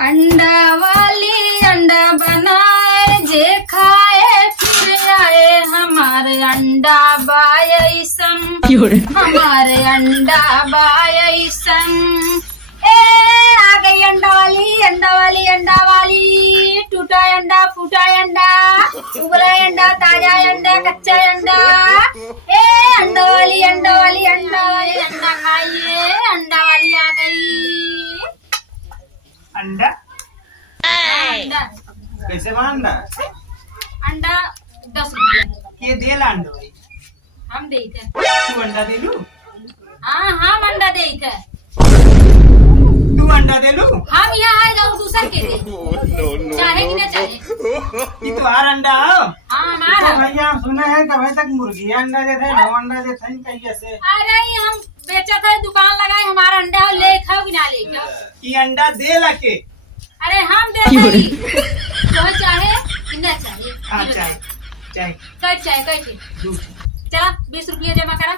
अंडा वाली अंडा बनाए जे खाए फिर आए हमारे अंडा बायसन हमारे अंडा बायसन। ए आ गई अंडा वाली अंडा वाली टूटा अंडा फूटा अंडा उबला अंडा ताजा अंडा कच्चा अंडा। ए अंडा वाली अंडा खाइए अंडा वाली आ गई। अंडा अंडा कैसे बा अंडा? अंडा 10 रुपया के देला अंडा भाई? हम देते। तू अंडा देलू? हाँ हम अंडा देते। तू अंडा देलू? हम यहाँ आए जाओ दूसर के दे चाहे कि न चाहे। ये तो आर अंडा हो? हाँ हमारा। तो भैया सुने हैं कभी तक मुर्गी अंडा देते नौ अंडा देते कहिए से। अरे हम बेचा था दुकान लगाए हमारा अंडा ले खाओ कि ना ले खाओ। ये अंडा देला के? अरे हम देते तो चाहे कि न चाहे। हाँ चाहे चाहे कट चाहे चला 20 रुपया जमा करा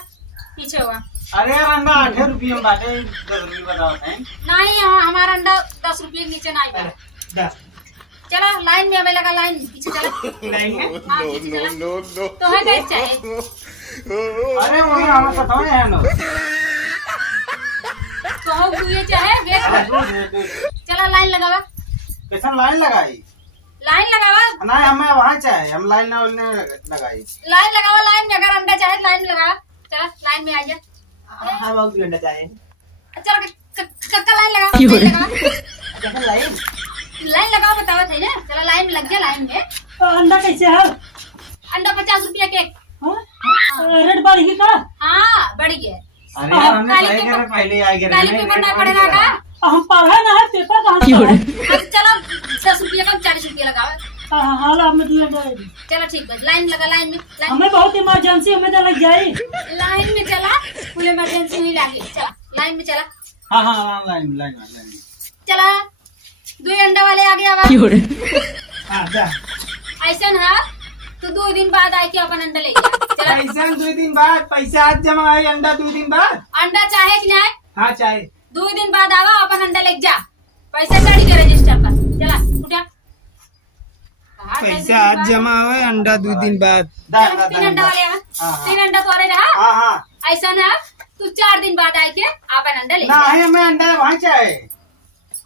पीछे हुआ। अरे यार अंडा 8 रुपये में बाटे 10 रुपये बताओ हैं? नहीं हमारा अंडा 10 रुपये के नीचे नहीं बना। 10 चला लाइन में हमें लगा लाइन पीछे चला नहीं है? हाँ, पीछे चला। तो है कट चाहे। अरे वही हमें बताओ है ना तो हम ये चाहे चला लाइन लगावा। कैसा लाइन लगाई? लाइन लगावा नहीं हमें वहाँ चाहे हम लाइन ना लगाई। लाइन लगावा लाइन में अगर अंडा चाहे लाइन लगावा। चला लाइन में आ जा। हाँ वो भी अंडा चाहे। चल कक्का लाइन लगा लाइन लाइन लगाओ बताओ थे ना। चला लाइन में लग गया लाइन में। अंडा कैसे है? अंडा 50 रुपया के। रेट बढ़ गई का? हाँ बढ़ गया। अरे यार हमने सही करे पहले आ गए काली पेपर ना पड़ेगा का। हम पढ़ा ना है पेपर कहाँ से? चलो 10 रुपया का 40 रुपया लगाओ। हाँ हमें दिया जाए। चलो ठीक है लाइन लगा लाइन में हमें बहुत इमरजेंसी हमें तो लग जाए। लाइन में चला फुल इमरजेंसी नहीं लगी। चला लाइन में चला। हाँ हाँ लाइन चला 2 अंडा वाले आ गया। हाँ जा ऐसा ना तो 2 दिन बाद आके अपन अंडा ले जा। चला पैसा 2 दिन बाद पैसा आज जमा है अंडा 2 दिन बाद। अंडा चाहे कि नहीं? हाँ चाहे 2 दिन बाद आवा अपन अंडा ले जा। पैसा चढ़ी के रजिस्टर पर। चला उठा पैसा आज जमा है अंडा 2 दिन बाद। 3 अंडा वाले आ। 3 अंडा तो रहा। हाँ हाँ ऐसा ना तू 4 दिन बाद आके अपन अंडा ले जा। नहीं हमें अंडा वहाँ चाहे।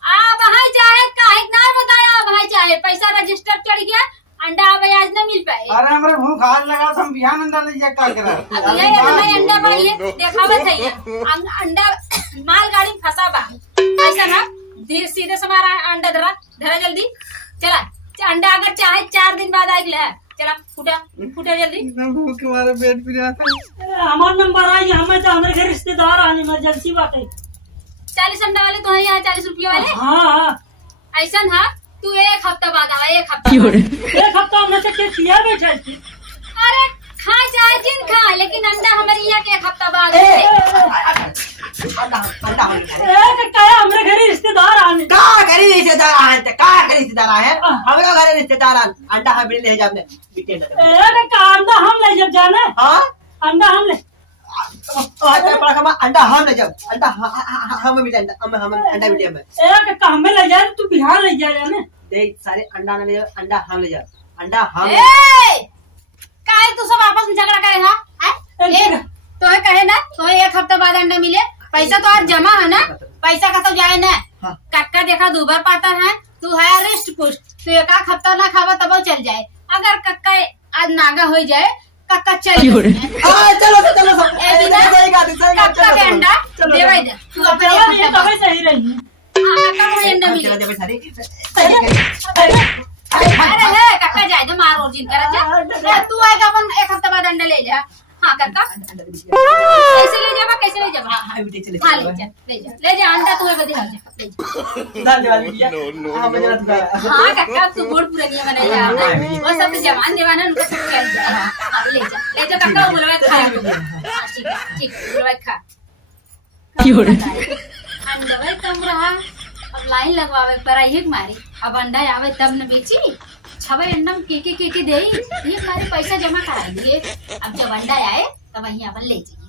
आ भाई चाहे काहे ना बताया भाई चाहे पैसा रजिस्टर चढ़ गया अंडा अबे आज न मिल पाए। अरे हमारे भूख हाल लगा तो हम बिहान अंडा ले जा क्या करा। अब ये भाई अंडा भाई देखावत है अंडा माल गाड़ी में फंसा बा। ऐसा ना धीरे सीधे से हमारा अंडा धरा जल्दी। चला अंडा अगर चाहे 4 दिन बाद आए ले। चला फूटा जल्दी। भूख हमारे पेट पे जाता। हमारा नंबर आई हमें तो हमारे घर रिश्तेदार आने इमरजेंसी बात है। 40 अंडा वाले तो है यहाँ 40 रुपये वाले। हाँ ऐसा ना तू 1 हफ्ता बाद आवा 1 हफ्ता। 1 हफ्ता हमने तो किया बैठा। अरे खा चाहे जिन खा लेकिन अंडा हमारे यहाँ के 1 हफ्ता बाद। हमारे घर रिश्तेदार आने हमारा घर रिश्तेदार अंडा हम ले जाने अंडा हम ले जब जाने। हाँ अंडा हम ले अंडा हम ले जब अंडा हम मिले अंडा मिले हमें हमें ले जाए तू बिहार ले जा जाने। देख सारे अंडा ले अंडा हम ले जा अंडा हम काहे तू सब आपस में झगड़ा करे हाँ? तो है कहे ना तो 1 हफ्ता बाद अंडा मिले। पैसा तो आज जमा है ना पैसा का तो जाए ना। हाँ। कक्का देखा दूबर पाता है तू है अरेस्ट पुष्ट तो 1 हफ्ता ना खावा तब चल जाए। अगर कक्का आज नागा हो जाए कक्का चल चलो कक्का के अंडा देवाई दे तू अपने सही रही कक्का को अंडा मिले। अरे है कक्का जाए तो मार और जिन करा तू आएगा अपन 1 हफ्ता बाद अंडा ले जा। हाँ कक्का कैसे ले जावा हाँ ले जा अंडा तुम्हें बदे ले जा। हाँ कक्का तू बोर्ड पूरा नहीं बना जा वो सब जवान देवाना उनका सब खेल जा। ले जा कक्का बोलवा खा। ठीक बोलवा खा अंडा भाई कम रहा। अब लाइन लगवावे पर आई मारी अब अंडा आवे तब न बेची 6 अंडा के दे ये मारे पैसा जमा करा दिए। अब जब अंडा आए तब वहीं अपन ले जाइए।